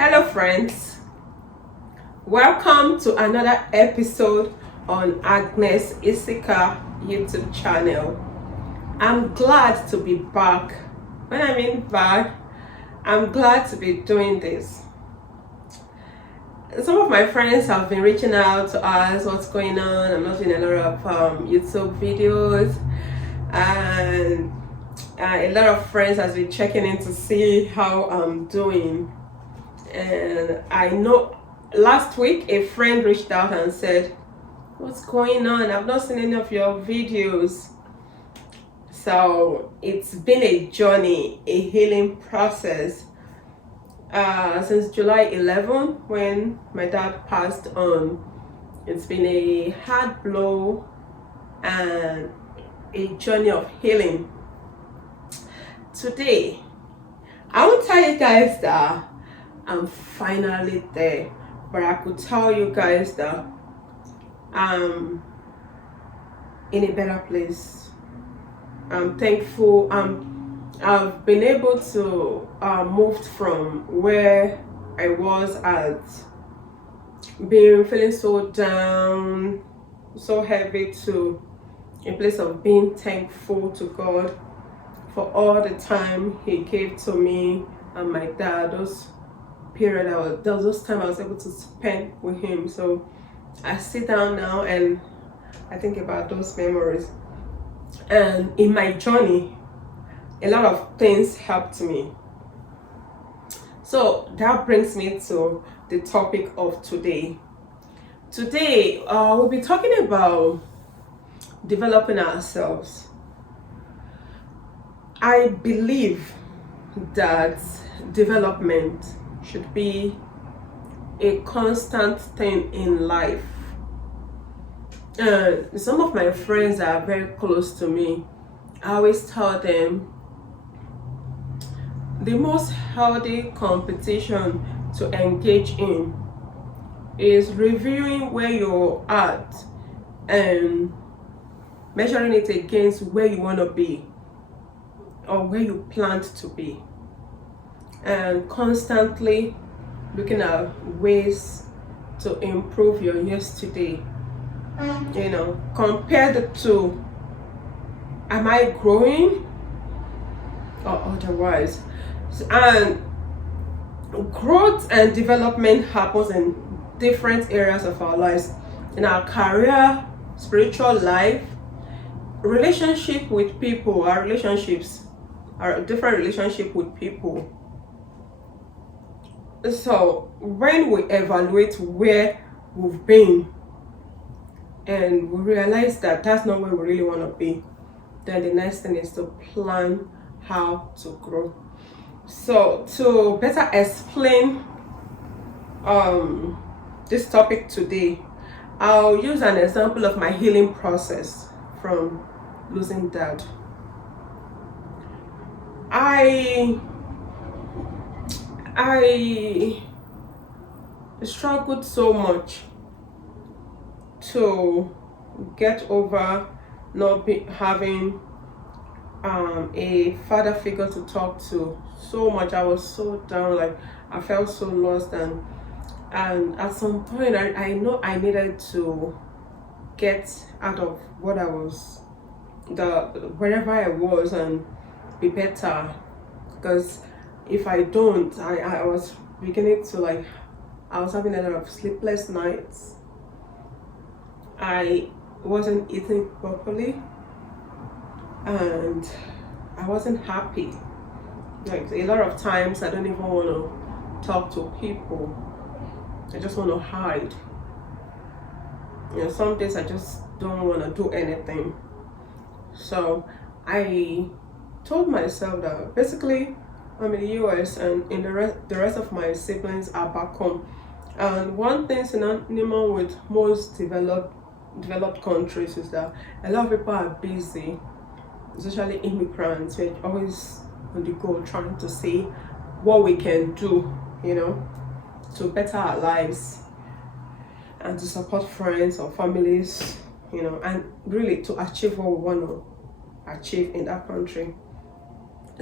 Hello friends, welcome to another episode on Agnes Isika YouTube channel. I'm glad to be back. When I mean back, I'm glad to be doing this. Some of my friends have been reaching out to us, what's going on. I'm not doing a lot of YouTube videos, and a lot of friends has been checking in to see how I'm doing. And I know last week a friend reached out and said, what's going on? I've not seen any of your videos. So it's been a journey, a healing process since July 11 when my dad passed on. It's been a hard blow and a journey of healing. Today I will tell you guys that I'm finally there, but I could tell you guys that I'm in a better place. I'm thankful. I've been able to move from where I was at being feeling so down, so heavy, to a place of being thankful to God for all the time He gave to me and my dad. Those time I was able to spend with him. So I sit down now and I think about those memories. And in my journey, a lot of things helped me. So that brings me to the topic of today. Today, we'll be talking about developing ourselves. I believe that development should be a constant thing in life. Some of my friends that are very close to me, I always tell them the most healthy competition to engage in is reviewing where you're at and measuring it against where you want to be or where you planned to be, and constantly looking at ways to improve your yesterday. Compare the two. Am I growing or otherwise? And growth and development happens in different areas of our lives, in our career, spiritual life, relationship with people, our different relationship with people. So when we evaluate where we've been and we realize that that's not where we really want to be, then the next thing is to plan how to grow. So to better explain this topic today, I'll use an example of my healing process from losing dad. I struggled so much to get over not having a father figure to talk to. So much. I was so down, like I felt so lost, and at some point I know I needed to get out of what I was, wherever I was, and be better. Because if I don't, I was beginning to I was having a lot of sleepless nights. I wasn't eating properly and I wasn't happy. Like a lot of times I don't even want to talk to people. I just want to hide. Some days I just don't want to do anything. So I told myself that basically I'm in the US and the rest of my siblings are back home. And one thing synonymous with most developed countries is that a lot of people are busy, especially immigrants. We're always on the go trying to see what we can do, to better our lives and to support friends or families, and really to achieve what we want to achieve in that country.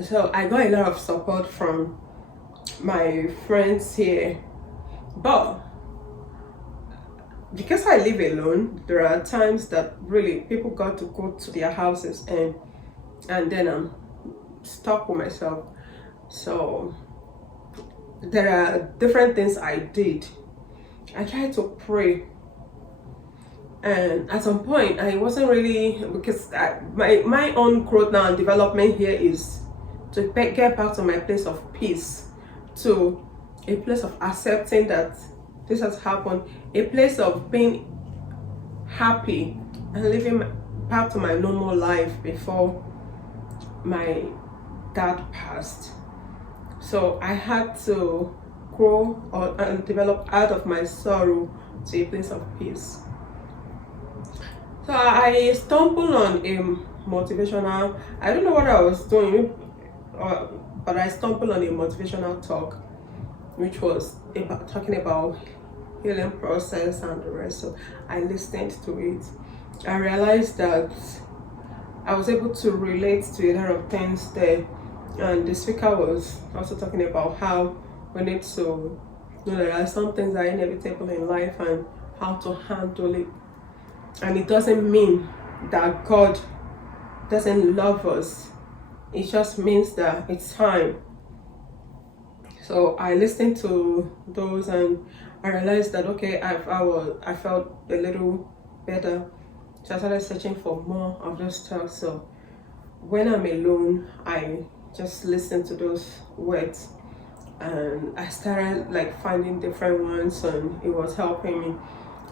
So I got a lot of support from my friends here. But because I live alone, there are times that really people got to go to their houses, and then I'm stuck with myself. So there are different things I did. I tried to pray, and at some point I wasn't really, because my own growth now and development here is to get back to my place of peace, to a place of accepting that this has happened, a place of being happy and living back to my normal life before my dad passed. So I had to grow and develop out of my sorrow to a place of peace. So I stumbled on a motivational, I don't know what I was doing, but I stumbled on a motivational talk, which was talking about healing process and the rest. So I listened to it. I realized that I was able to relate to a lot of things there, and the speaker was also talking about how we need to know that there are some things that are inevitable in life and how to handle it. And it doesn't mean that God doesn't love us. It just means that it's time. So I listened to those and I realized that okay, I felt a little better. So I started searching for more of those stuff. So when I'm alone, I just listen to those words, and I started like finding different ones, and it was helping me.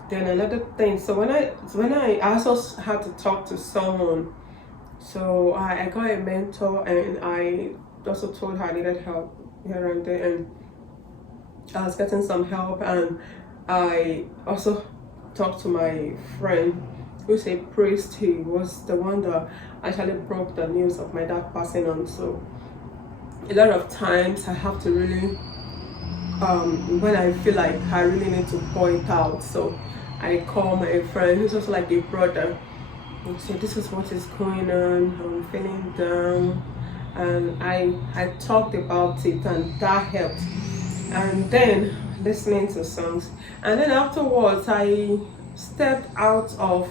Then another thing, so when I also had to talk to someone, so I got a mentor, and I also told her I needed help here and there, and I was getting some help. And I also talked to my friend who's a priest. He was the one that actually broke the news of my dad passing on. So a lot of times I have to really when I feel like I really need to pour it out, so I call my friend who's also like a brother and say this is what is going on, I'm feeling down, and I talked about it, and that helped. And then listening to songs, and then afterwards I stepped out of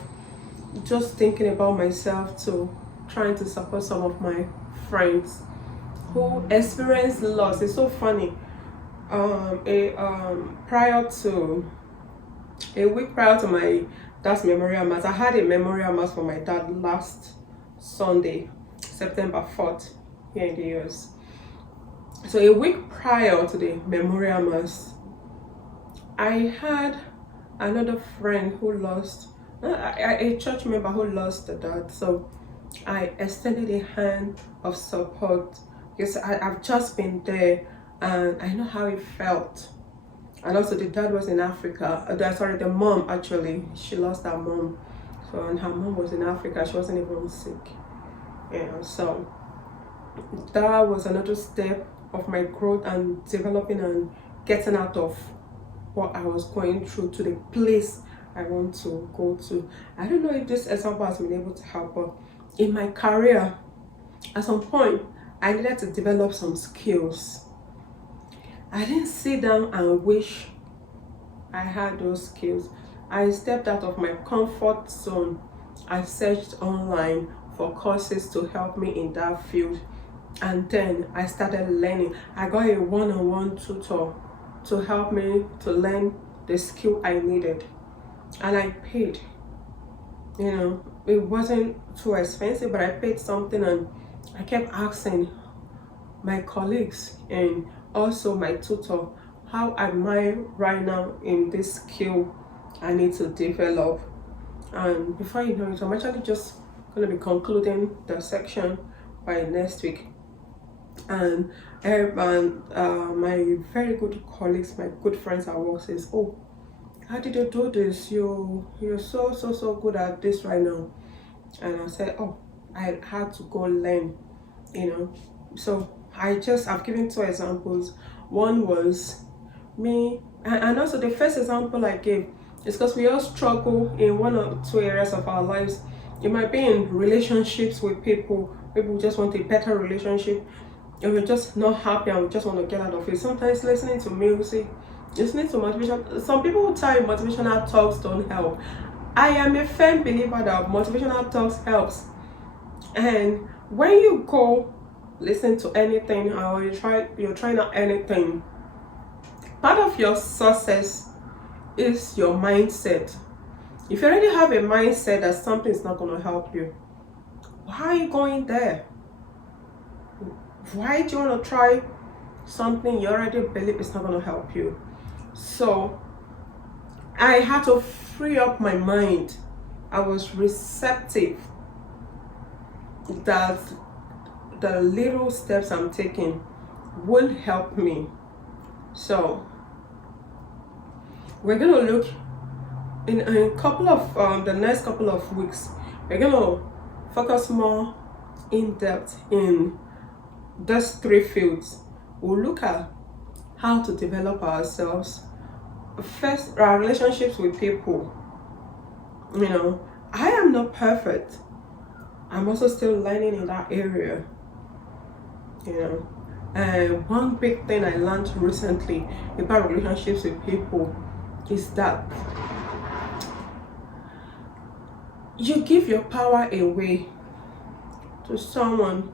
just thinking about myself to trying to support some of my friends who experienced loss. It's so funny. Prior to a week prior to my dad's memorial mass, I had a memorial mass for my dad last Sunday, September 4th, here in the US. So a week prior to the memorial mass, I had another friend who lost a church member who lost the dad. So I extended a hand of support because I've just been there and I know how it felt. And also the dad was in Africa. Sorry, the mom actually, she lost her mom. So, and her mom was in Africa, she wasn't even sick. Yeah, so that was another step of my growth and developing and getting out of what I was going through to the place I want to go to. I don't know if this example has been able to help, but in my career, at some point, I needed to develop some skills. I didn't sit down and wish I had those skills. I stepped out of my comfort zone. I searched online for courses to help me in that field. And then I started learning. I got a one-on-one tutor to help me to learn the skill I needed. And I paid. You know, it wasn't too expensive, but I paid something, and I kept asking my colleagues and also my tutor, how am I right now in this skill I need to develop? And before you know it, I'm actually just going to be concluding the section by next week. And my very good colleagues, my good friends at work says, oh, how did you do this? You're so good at this right now. And I said, oh, I had to go learn, you know. So I've given two examples. One was me, and also the first example I gave is because we all struggle in one or two areas of our lives. It might be in relationships with people just want a better relationship. if you're just not happy and just want to get out of it, sometimes listening to music, listening to motivation. Some people will tell you motivational talks don't help. I am a firm believer that motivational talks helps. And when you go listen to anything or you're trying out anything, part of your success is your mindset. If you already have a mindset that something is not going to help you, why are you going there? Why do you want to try something you already believe is not going to help you? So I had to free up my mind. I was receptive that the little steps I'm taking will help me. So we're gonna look in a couple of the next couple of weeks. We're gonna focus more in depth in these 3 fields. We'll look at how to develop ourselves. First, our relationships with people. You know, I am not perfect. I'm also still learning in that area. You know, and one big thing I learned recently about relationships with people is that you give your power away to someone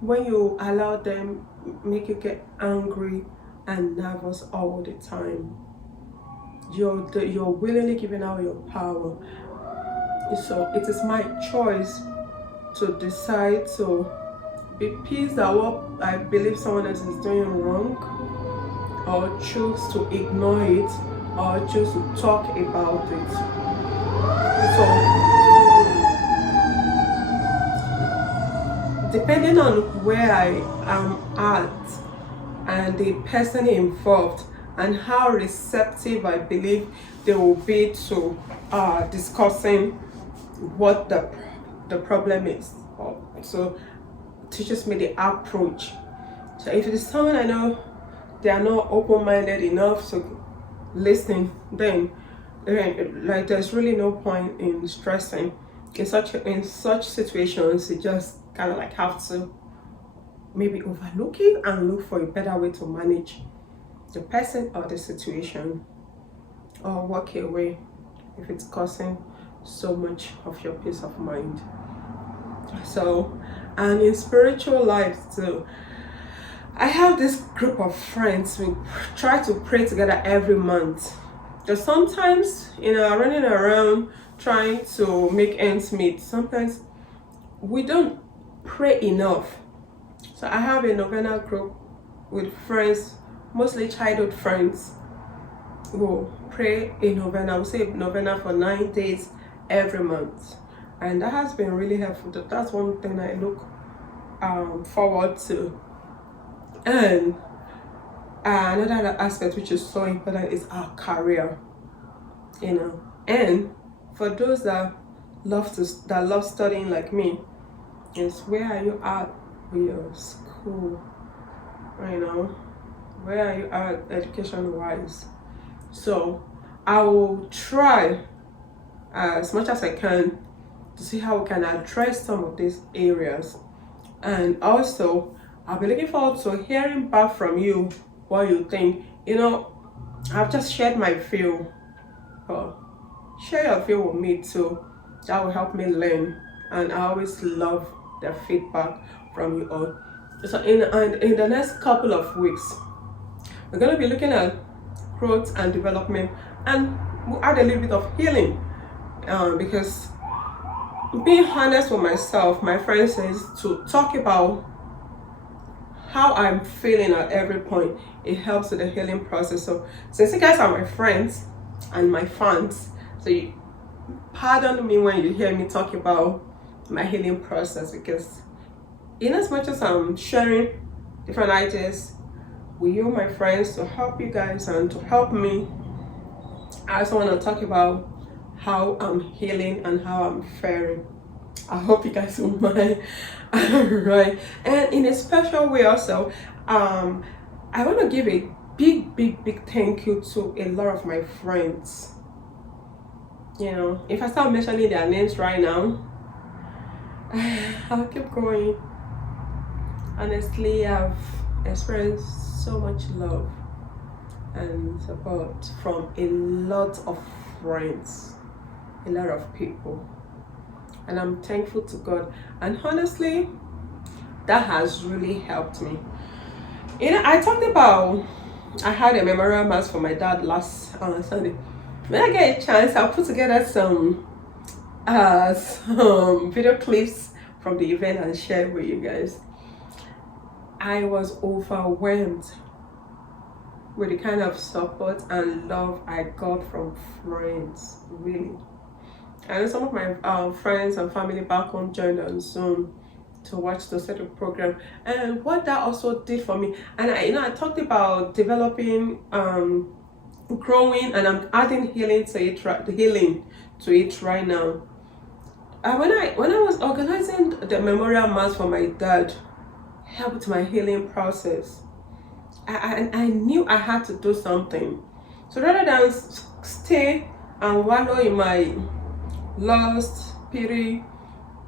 when you allow them make you get angry and nervous all the time. You're willingly giving out your power. So it is my choice to decide to be pissed at what I believe someone else is doing wrong, or choose to ignore it, or choose to talk about it. So depending on where I am at and the person involved and how receptive I believe they will be to discussing what the problem is. So teaches me the approach. So if it is someone I know they are not open-minded enough to listen, then like there's really no point in stressing. In such situations, you just kind of like have to maybe overlook it and look for a better way to manage the person or the situation, or walk away if it's causing so much of your peace of mind. So, and in spiritual life too, I have this group of friends. We try to pray together every month. Because sometimes, running around trying to make ends meet, sometimes we don't pray enough. So I have a novena group with friends, mostly childhood friends, who pray a novena. We say novena for 9 days every month. And that has been really helpful. That's one thing I look forward to. And another aspect which is so important is our career. And for those that love studying like me, is where are you at with your school? Where are you at education wise? So I will try as much as I can to see how we can address some of these areas. And also, I'll be looking forward to hearing back from you what you think. I've just shared my feel. Share your feel with me too. That will help me learn. And I always love the feedback from you all. So in the next couple of weeks, we're going to be looking at growth and development, and we'll add a little bit of healing, because being honest with myself, my friend says to talk about how I'm feeling at every point. It helps with the healing process. So since you guys are my friends and my fans, so you pardon me when you hear me talk about my healing process, because in as much as I'm sharing different ideas with you, my friends, to help you guys and to help me, I also want to talk about how I'm healing and how I'm faring. I hope you guys don't mind. Right. And in a special way also, I want to give a big thank you to a lot of my friends. If I start mentioning their names right now, I'll keep going. Honestly, I've experienced so much love and support from a lot of friends, a lot of people, and I'm thankful to God. And honestly, that has really helped me. I talked about I had a memorial mass for my dad last Sunday. When I get a chance, I'll put together some video clips from the event and share with you guys. I was overwhelmed with the kind of support and love I got from friends, really. And some of my friends and family back home joined on Zoom to watch the set of program, and what that also did for me. And I talked about developing, growing, and I'm adding healing to it right now. When I was organizing the memorial mass for my dad, helped my healing process. I knew I had to do something. So rather than stay and wallow in my lost pity,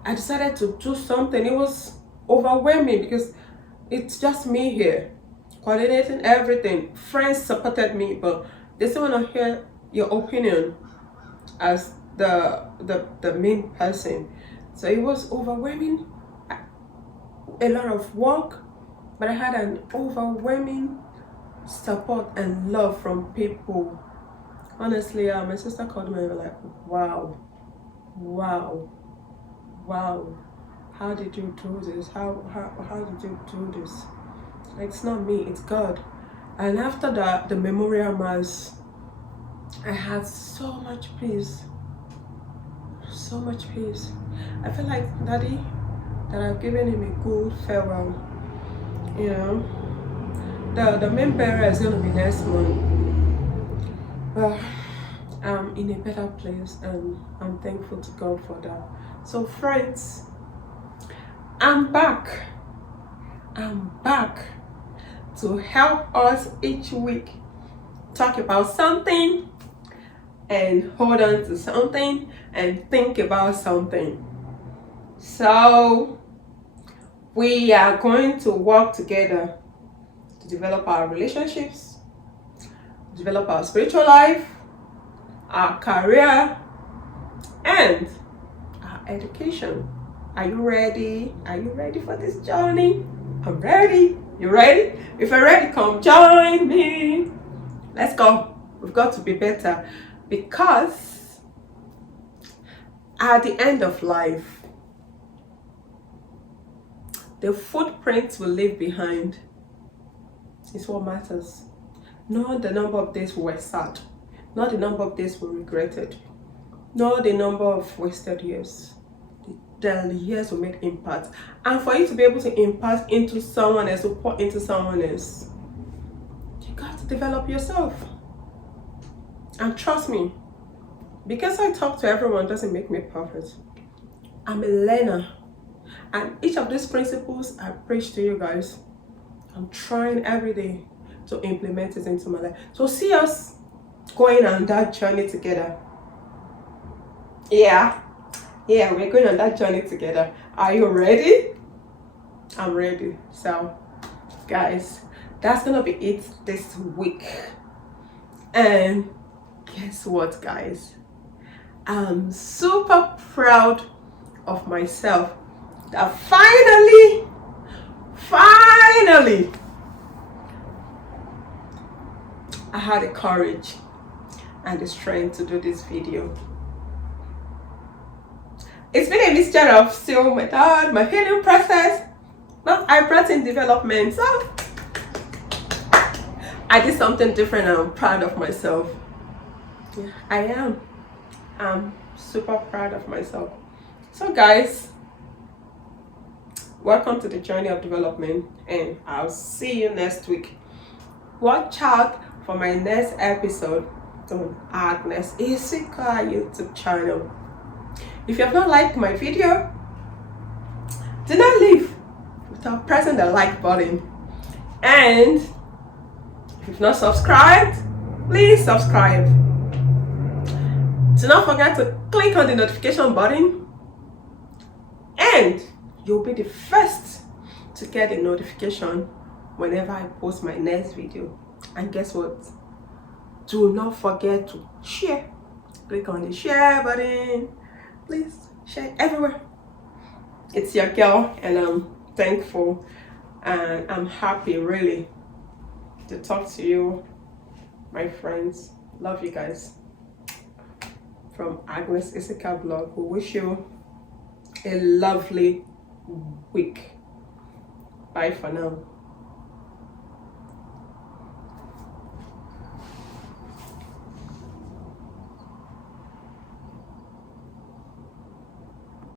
I decided to do something. It was overwhelming because it's just me here, coordinating everything. Friends supported me, but they still want to hear your opinion as the main person. So it was overwhelming, a lot of work, but I had an overwhelming support and love from people. Honestly, my sister called me and was like, wow, how did you do this? How did you do this? Like, it's not me, it's God. And after the memorial mass, I had so much peace. I feel like Daddy, that I've given him a good farewell. The main burial is going to be next month, but I'm in a better place and I'm thankful to God for that. So friends, I'm back to help us each week talk about something and hold on to something and think about something. So we are going to work together to develop our relationships, develop our spiritual life, our career, and our education. Are you ready? Are you ready for this journey? I'm ready. You ready? If you're ready, come join me. Let's go. We've got to be better, because at the end of life, the footprints we leave behind is what matters. Not the number of days we were sad, not the number of days we regretted, not the number of wasted years. The years we made impact. And for you to be able to impact into someone else, to pour into someone else, you got to develop yourself. And trust me, because I talk to everyone doesn't make me perfect. I'm a learner. And each of these principles I preach to you guys, I'm trying every day to implement it into my life. So see us going on that journey together. Yeah, we're going on that journey together. Are you ready? I'm ready. So guys, that's gonna be it this week. And guess what, guys? I'm super proud of myself that finally I had the courage and the strength to do this video. It's been a mixture of still my dad, my healing process, but I brought in development. So I did something different and I'm proud of myself. Yeah, I am. I'm super proud of myself. So guys, welcome to the journey of development, and I'll see you next week. Watch out for my next episode on Agnes Isika YouTube channel. If you have not liked my video, do not leave without pressing the like button. And if you've not subscribed, please subscribe. Do not forget to click on the notification button, and you'll be the first to get a notification whenever I post my next video. And guess what? Do not forget to share. Click on the share button. Please share everywhere. It's your girl, and I'm thankful and I'm happy really to talk to you, my friends. Love you guys. From Agnes Isika Blog, we wish you a lovely week. Bye for now.